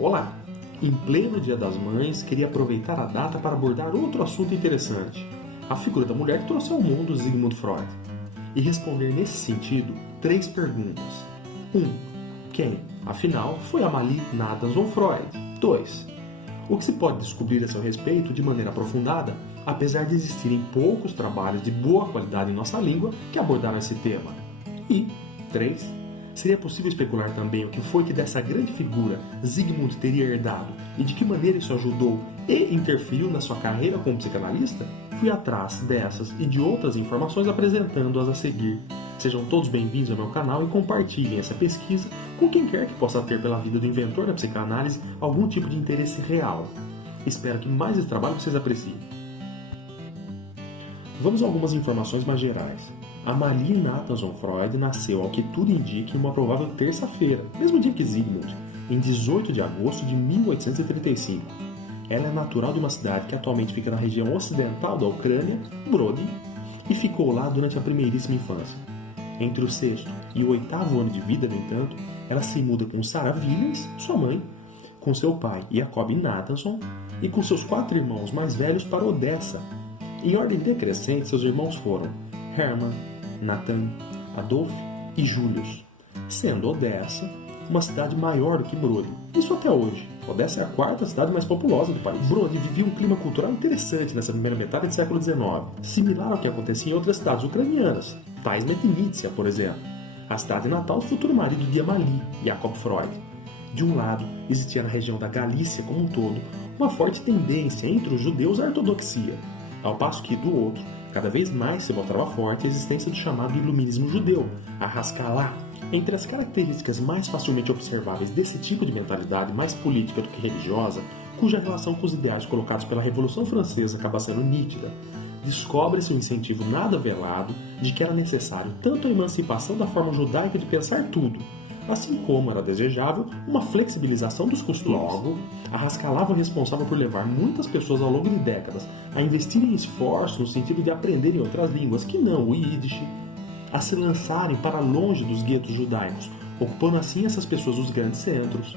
Olá! Em pleno Dia das Mães, queria aproveitar a data para abordar outro assunto interessante, a figura da mulher que trouxe ao mundo Sigmund Freud, e responder nesse sentido 3 perguntas. 1. Quem, afinal, foi Amalie Natanson Freud? 2. O que se pode descobrir a seu respeito de maneira aprofundada, apesar de existirem poucos trabalhos de boa qualidade em nossa língua que abordaram esse tema? E 3. Seria possível especular também o que foi que dessa grande figura Sigmund teria herdado e de que maneira isso ajudou e interferiu na sua carreira como psicanalista? Fui atrás dessas e de outras informações apresentando-as a seguir. Sejam todos bem-vindos ao meu canal e compartilhem essa pesquisa com quem quer que possa ter pela vida do inventor da psicanálise algum tipo de interesse real. Espero que mais esse trabalho vocês apreciem. Vamos a algumas informações mais gerais. Amalie Natanson Freud nasceu, ao que tudo indica, em uma provável terça-feira, mesmo dia que Sigmund, em 18 de agosto de 1835. Ela é natural de uma cidade que atualmente fica na região ocidental da Ucrânia, Brody, e ficou lá durante a primeiríssima infância. Entre o 6º e o 8º ano de vida, no entanto, ela se muda com Sarah Williams, sua mãe, com seu pai Jacob Natanson e com seus 4 irmãos mais velhos para Odessa. Em ordem decrescente, seus irmãos foram Hermann, Nathan, Adolf e Julius, sendo Odessa uma cidade maior do que Brody. Isso até hoje. Odessa é a 4ª cidade mais populosa do país. Brody vivia um clima cultural interessante nessa primeira metade do século XIX, similar ao que acontecia em outras cidades ucranianas, tais Medinitsia, por exemplo, a cidade natal do futuro marido de Amalie, Jacob Freud. De um lado, existia na região da Galícia como um todo uma forte tendência entre os judeus à ortodoxia, ao passo que, do outro, cada vez mais se mostrava forte a existência do chamado iluminismo judeu, a Haskalah. Entre as características mais facilmente observáveis desse tipo de mentalidade mais política do que religiosa, cuja relação com os ideais colocados pela Revolução Francesa acaba sendo nítida, descobre-se um incentivo nada velado de que era necessário tanto a emancipação da forma judaica de pensar tudo, assim como era desejável uma flexibilização dos costumes. Logo, a Haskalah foi responsável por levar muitas pessoas ao longo de décadas a investirem esforço no sentido de aprenderem outras línguas que não o Yiddish, a se lançarem para longe dos guetos judaicos, ocupando assim essas pessoas os grandes centros.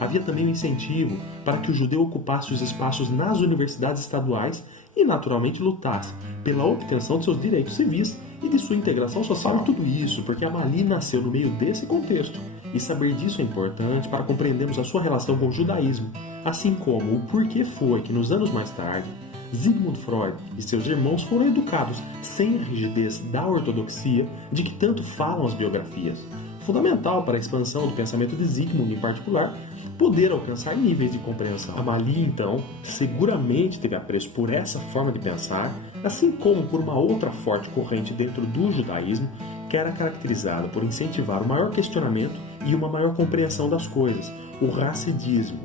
Havia também um incentivo para que o judeu ocupasse os espaços nas universidades estaduais e, naturalmente, lutasse pela obtenção de seus direitos civis e de sua integração social. Falo tudo isso porque Amalie nasceu no meio desse contexto, e saber disso é importante para compreendermos a sua relação com o judaísmo, assim como o porquê foi que, nos anos mais tarde, Sigmund Freud e seus irmãos foram educados sem a rigidez da ortodoxia de que tanto falam as biografias, fundamental para a expansão do pensamento de Sigmund em particular, poder alcançar níveis de compreensão. Amalie, então, seguramente teve apreço por essa forma de pensar, assim como por uma outra forte corrente dentro do judaísmo, que era caracterizada por incentivar o maior questionamento e uma maior compreensão das coisas, o hassidismo.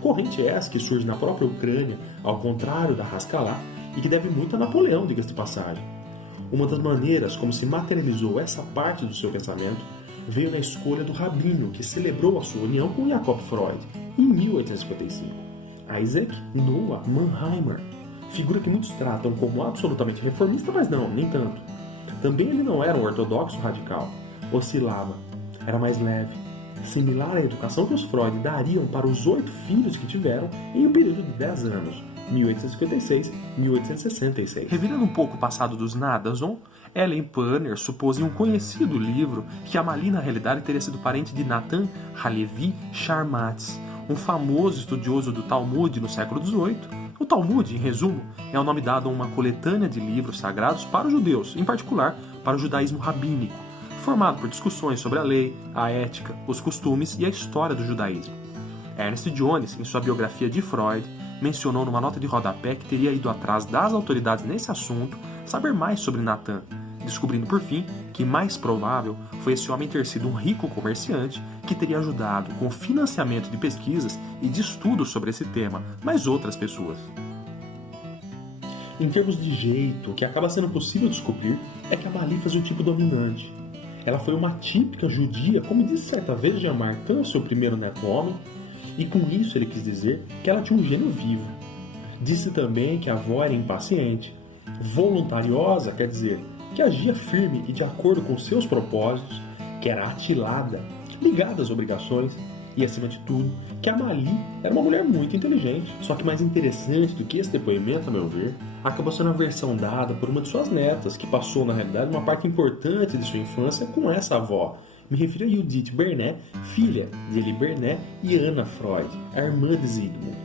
Corrente essa que surge na própria Ucrânia, ao contrário da Haskalah, e que deve muito a Napoleão, diga-se de passagem. Uma das maneiras como se materializou essa parte do seu pensamento veio na escolha do rabino que celebrou a sua união com Jacob Freud em 1855, Isaac Noah Mannheimer, figura que muitos tratam como absolutamente reformista, mas não, nem tanto. Também ele não era um ortodoxo radical, oscilava, era mais leve, similar à educação que os Freud dariam para os 8 filhos que tiveram em um período de 10 anos, 1856-1866. Revirando um pouco o passado dos Natanson, Ellen Panner supôs em um conhecido livro que Amalie na realidade teria sido parente de Natan Halevi Sharmatz, um famoso estudioso do Talmud no século XVIII. O Talmud, em resumo, é o nome dado a uma coletânea de livros sagrados para os judeus, em particular para o judaísmo rabínico, formado por discussões sobre a lei, a ética, os costumes e a história do judaísmo. Ernest Jones, em sua biografia de Freud, mencionou numa nota de rodapé que teria ido atrás das autoridades nesse assunto saber mais sobre Natan, descobrindo por fim que mais provável foi esse homem ter sido um rico comerciante que teria ajudado com o financiamento de pesquisas e de estudos sobre esse tema, mais outras pessoas. Em termos de jeito, o que acaba sendo possível descobrir é que Amalie fazia o tipo dominante. Ela foi uma típica judia, como disse certa vez Jean Martin, seu primeiro neto homem, e com isso ele quis dizer que ela tinha um gênio vivo. Disse também que a avó era impaciente. Voluntariosa quer dizer que agia firme e de acordo com seus propósitos, que era atilada, ligada às obrigações, e, acima de tudo, que Amalie era uma mulher muito inteligente. Só que mais interessante do que esse depoimento, a meu ver, acabou sendo a versão dada por uma de suas netas, que passou, na realidade, uma parte importante de sua infância com essa avó. Me refiro a Judith Bernet, filha de Elie Bernet e Anna Freud, a irmã de Zygmunt.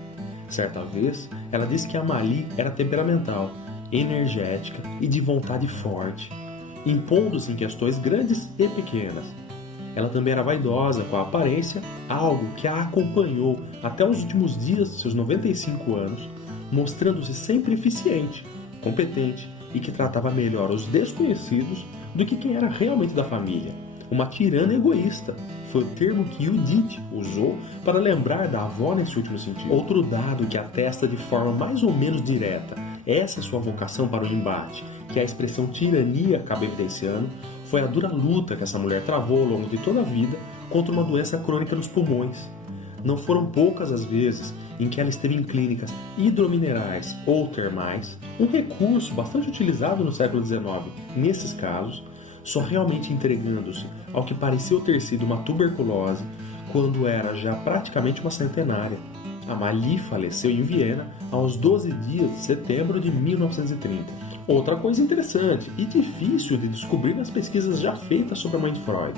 Certa vez, ela disse que Amalie era temperamental, energética e de vontade forte, impondo-se em questões grandes e pequenas. Ela também era vaidosa com a aparência, algo que a acompanhou até os últimos dias de seus 95 anos, mostrando-se sempre eficiente, competente e que tratava melhor os desconhecidos do que quem era realmente da família. Uma tirana egoísta foi o termo que Judith usou para lembrar da avó nesse último sentido. Outro dado que atesta de forma mais ou menos direta essa sua vocação para o embate, que a expressão tirania acaba evidenciando, foi a dura luta que essa mulher travou ao longo de toda a vida contra uma doença crônica nos pulmões. Não foram poucas as vezes em que ela esteve em clínicas hidrominerais ou termais, um recurso bastante utilizado no século XIX nesses casos, só realmente entregando-se ao que pareceu ter sido uma tuberculose quando era já praticamente uma centenária. Amalie faleceu em Viena aos 12 dias de setembro de 1930. Outra coisa interessante e difícil de descobrir nas pesquisas já feitas sobre a mãe de Freud.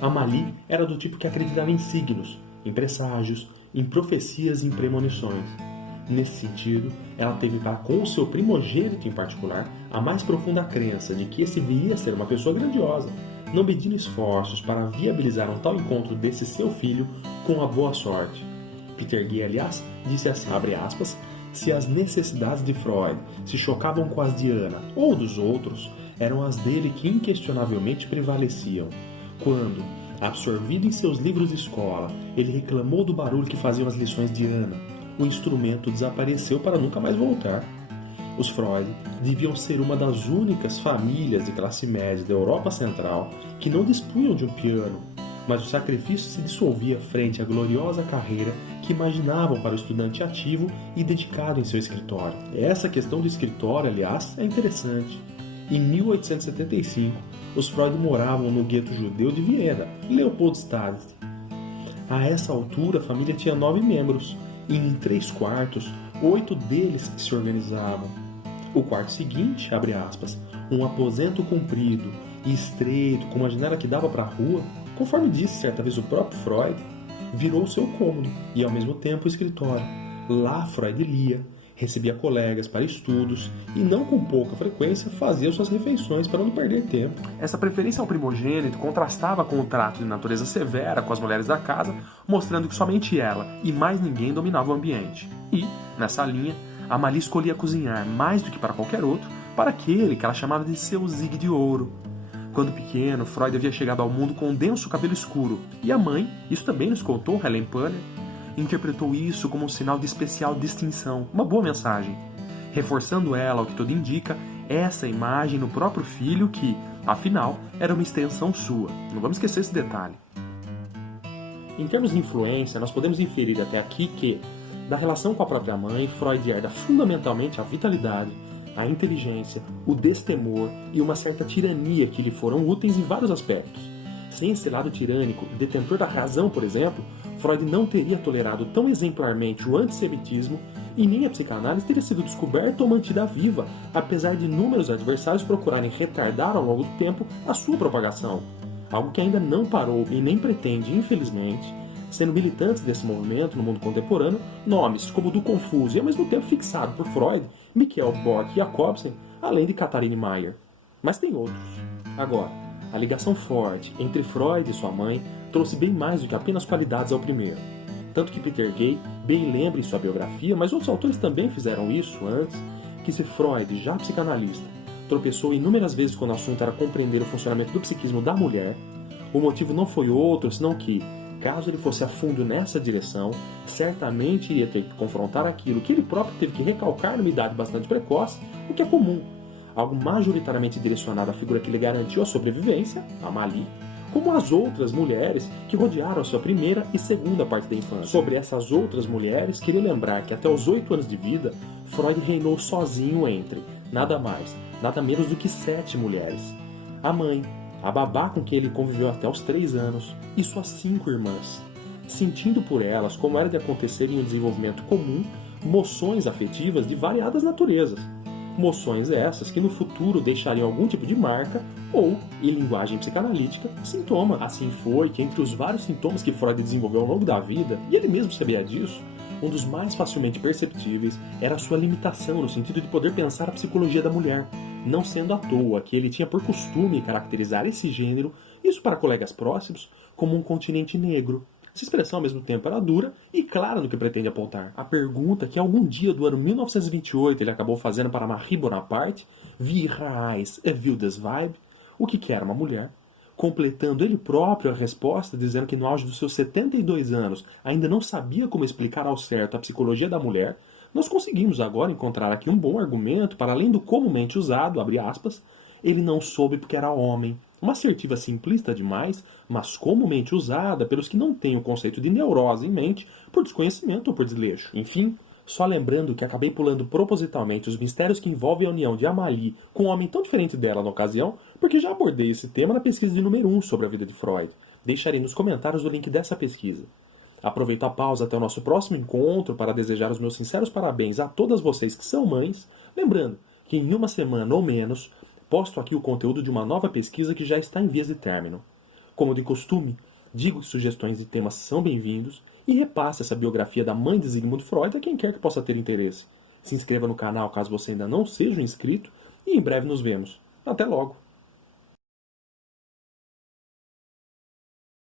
Amalie era do tipo que acreditava em signos, em presságios, em profecias e em premonições. Nesse sentido, ela teve para com o seu primogênito em particular a mais profunda crença de que esse viria a ser uma pessoa grandiosa, não medindo esforços para viabilizar um tal encontro desse seu filho com a boa sorte. Peter Gay, aliás, disse assim, abre aspas, se as necessidades de Freud se chocavam com as de Anna ou dos outros, eram as dele que inquestionavelmente prevaleciam. Quando, absorvido em seus livros de escola, ele reclamou do barulho que faziam as lições de Anna, o instrumento desapareceu para nunca mais voltar. Os Freud deviam ser uma das únicas famílias de classe média da Europa Central que não dispunham de um piano, mas o sacrifício se dissolvia frente à gloriosa carreira que imaginavam para o estudante ativo e dedicado em seu escritório. Essa questão do escritório, aliás, é interessante. Em 1875, os Freud moravam no gueto judeu de Viena, Leopoldstadt. A essa altura, a família tinha 9 membros, e em 3/4, 8 deles se organizavam. O quarto seguinte, abre aspas, um aposento comprido e estreito, com uma janela que dava para a rua, conforme disse certa vez o próprio Freud, virou seu cômodo e ao mesmo tempo o escritório. Lá Freud lia, recebia colegas para estudos e não com pouca frequência fazia suas refeições para não perder tempo. Essa preferência ao primogênito contrastava com o trato de natureza severa com as mulheres da casa, mostrando que somente ela e mais ninguém dominava o ambiente. E, nessa linha, Amalie escolhia cozinhar mais do que para qualquer outro para aquele que ela chamava de seu Zig de ouro. Quando pequeno, Freud havia chegado ao mundo com um denso cabelo escuro, e a mãe, isso também nos contou Helen Panner, interpretou isso como um sinal de especial distinção, uma boa mensagem, reforçando ela, ao que tudo indica, essa imagem no próprio filho que, afinal, era uma extensão sua. Não vamos esquecer esse detalhe. Em termos de influência, nós podemos inferir até aqui que, da relação com a própria mãe, Freud herda fundamentalmente a vitalidade, a inteligência, o destemor e uma certa tirania que lhe foram úteis em vários aspectos. Sem esse lado tirânico, detentor da razão, por exemplo, Freud não teria tolerado tão exemplarmente o antissemitismo e nem a psicanálise teria sido descoberta ou mantida viva, apesar de inúmeros adversários procurarem retardar ao longo do tempo a sua propagação. Algo que ainda não parou e nem pretende, infelizmente, sendo militantes desse movimento no mundo contemporâneo nomes como do confuso e ao mesmo tempo fixado por Freud, Michael Bock e Jacobsen, além de Katharine Mayer. Mas tem outros. Agora, a ligação forte entre Freud e sua mãe trouxe bem mais do que apenas qualidades ao primeiro. Tanto que Peter Gay bem lembra em sua biografia, mas outros autores também fizeram isso antes, que se Freud, já psicanalista, tropeçou inúmeras vezes quando o assunto era compreender o funcionamento do psiquismo da mulher, o motivo não foi outro senão que, caso ele fosse a fundo nessa direção, certamente iria ter que confrontar aquilo que ele próprio teve que recalcar numa idade bastante precoce, o que é comum, algo majoritariamente direcionado à figura que lhe garantiu a sobrevivência, Amalie, como as outras mulheres que rodearam a sua primeira e segunda parte da infância. Sobre essas outras mulheres, queria lembrar que até os 8 anos de vida, Freud reinou sozinho entre, nada mais, nada menos do que 7 mulheres. A mãe, a babá com quem ele conviveu até os 3 anos, e suas 5 irmãs. sentindo por elas, como era de acontecer em um desenvolvimento comum, moções afetivas de variadas naturezas. Moções essas que no futuro deixariam algum tipo de marca ou, em linguagem psicanalítica, sintoma. Assim foi que entre os vários sintomas que Freud desenvolveu ao longo da vida, e ele mesmo sabia disso, um dos mais facilmente perceptíveis era a sua limitação no sentido de poder pensar a psicologia da mulher, não sendo à toa que ele tinha por costume caracterizar esse gênero, isso para colegas próximos, como um continente negro. Essa expressão ao mesmo tempo era dura e clara no que pretende apontar. A pergunta que algum dia do ano 1928 ele acabou fazendo para Marie Bonaparte, wie reais é viu das Weib, o que quer uma mulher, completando ele próprio a resposta, dizendo que no auge dos seus 72 anos ainda não sabia como explicar ao certo a psicologia da mulher, nós conseguimos agora encontrar aqui um bom argumento para além do comumente usado, abre aspas, ele não soube porque era homem. Uma assertiva simplista demais, mas comumente usada pelos que não têm o conceito de neurose em mente por desconhecimento ou por desleixo. Enfim, só lembrando que acabei pulando propositalmente os mistérios que envolvem a união de Amalie com um homem tão diferente dela na ocasião, porque já abordei esse tema na pesquisa de número 1 sobre a vida de Freud. Deixarei nos comentários o link dessa pesquisa. Aproveito a pausa até o nosso próximo encontro para desejar os meus sinceros parabéns a todas vocês que são mães, lembrando que em uma semana ou menos posto aqui o conteúdo de uma nova pesquisa que já está em vias de término. Como de costume, digo que sugestões de temas são bem-vindos e repasse essa biografia da mãe de Sigmund Freud a quem quer que possa ter interesse. Se inscreva no canal caso você ainda não seja um inscrito e em breve nos vemos. Até logo!